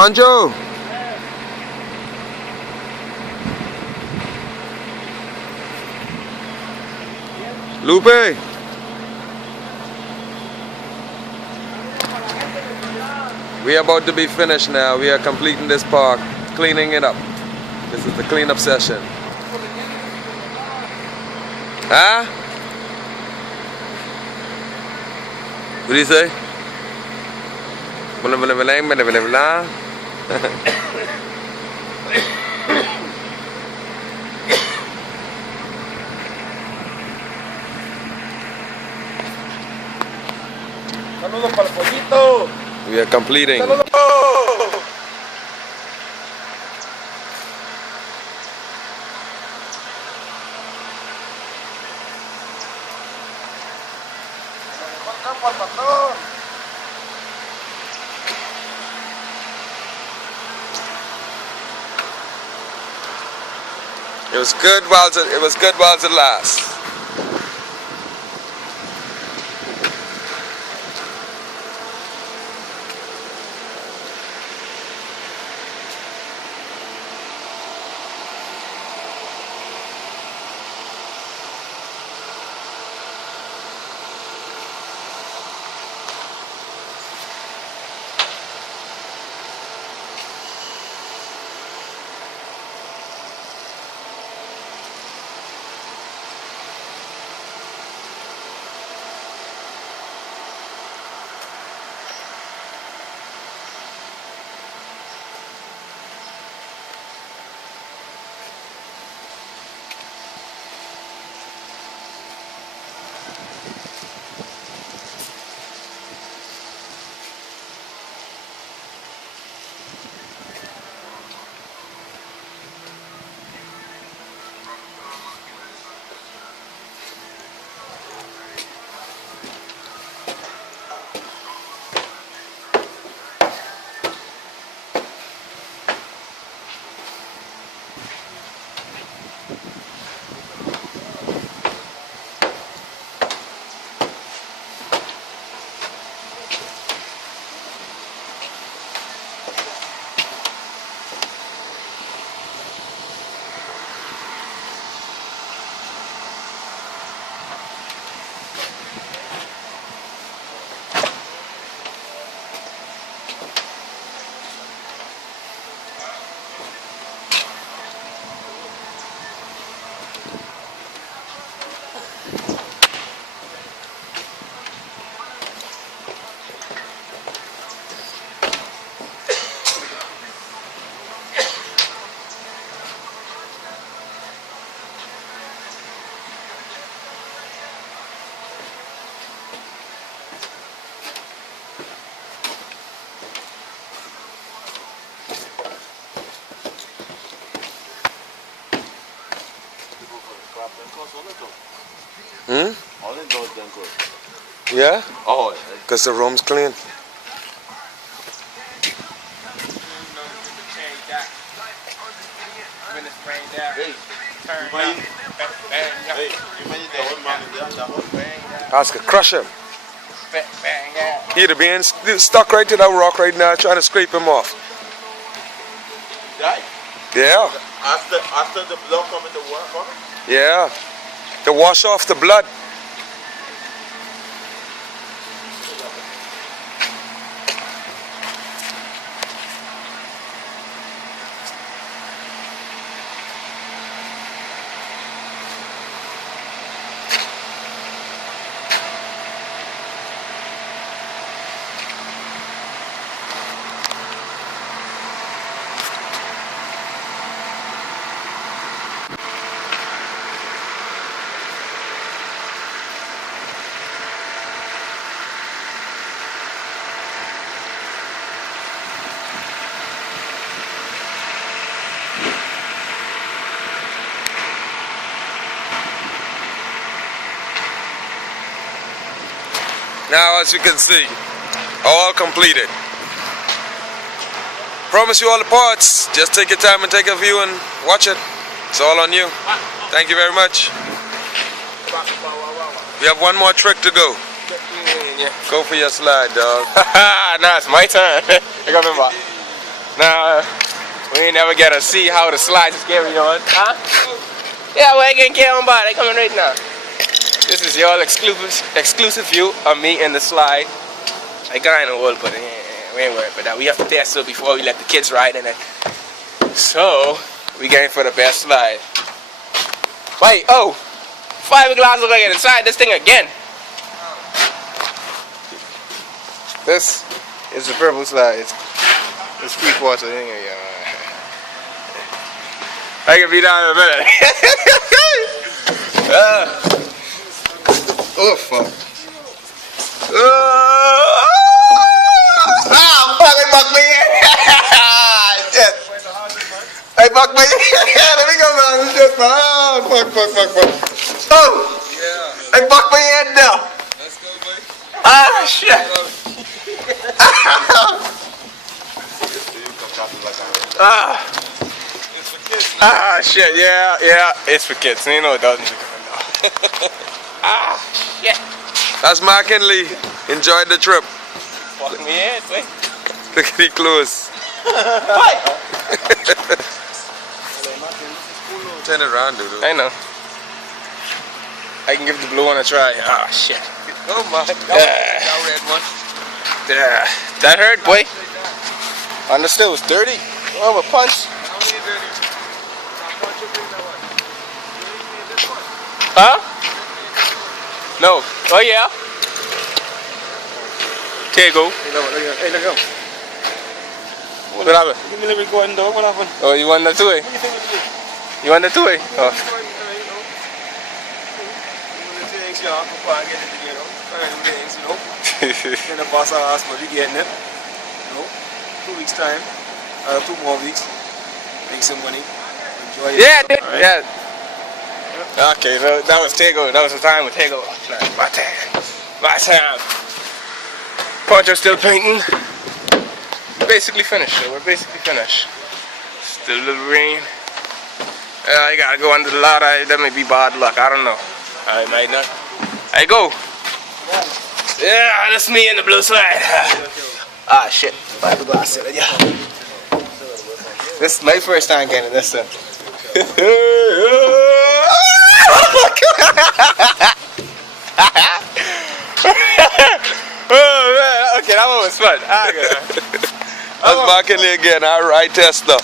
Pancho! Lupe! We are about to be finished now. We are completing this park, cleaning it up. This is the cleanup session. Huh? What do you say? Saludos para el pollito. We are completing. Saludos. It was good while it lasts. Hmm? All the doors done good. Yeah? Oh, Because the room's clean. Oscar, crush him. He'd being stuck right to that rock right now, trying to scrape him off. Right? Yeah. After the blood coming to work on it? Yeah. To wash off the blood. Now, as you can see, all completed. Promise you all the parts. Just take your time and take a view and watch it. It's all on you. Thank you very much. We have one more trick to go. Go for your slide, dog. Nah, it's my turn. I got remember. Nah, we ain't never get to see how the slides is carried on. Huh? Yeah, we're getting carried on by. They coming right now. This is your exclusive view of me in the slide. I got in the hole, but we ain't worried about that. We have to test it before we let the kids ride in it. So, we going for the best slide. Wait, oh! 5 glasses are gonna get inside this thing again. This is the purple slide. It's 3/4 thing. I can be down in a minute. Oh fuck. Fuck, it bucked me in. Shit. I bucked me in. Let me go, man. Shit, man. Oh, fuck. Oh! Yeah. I bucked my head now. Let's go, buddy. Ah, shit. Shit, yeah, it's for kids. You know it doesn't. Shit. That's Mark and Lee. Enjoyed the trip. Fuck me head, boy. Look at the clothes. Turn it around, dude. I know. I can give the blue one a try. Ah, shit. Oh my. That red one. Yeah, that hurt, boy. Understood, it was dirty. Oh, a punch. Huh? No. Oh, yeah. Here you go. Hey, look up. What happened? Give me a little going down. What happened? Oh, you want that two-way? You want that two-way? Oh. Then the boss asked for you getting it. No. 2 weeks time. 2 more weeks. Make some money. Enjoy it. Yeah, Right. yeah. Okay, so that was Tego. That was the time with Tego. My time. My time. Poncho still painting. Basically finished. So we're basically finished. Still a little rain. I gotta go under the ladder. That may be bad luck. I don't know. I might not. I go. Yeah, that's me in the blue slide. Ah, shit. Fiberglass in it, yeah. This is my first time getting this in. Oh man, okay, that one was fun. That's Mark and Lee again, our ride tester.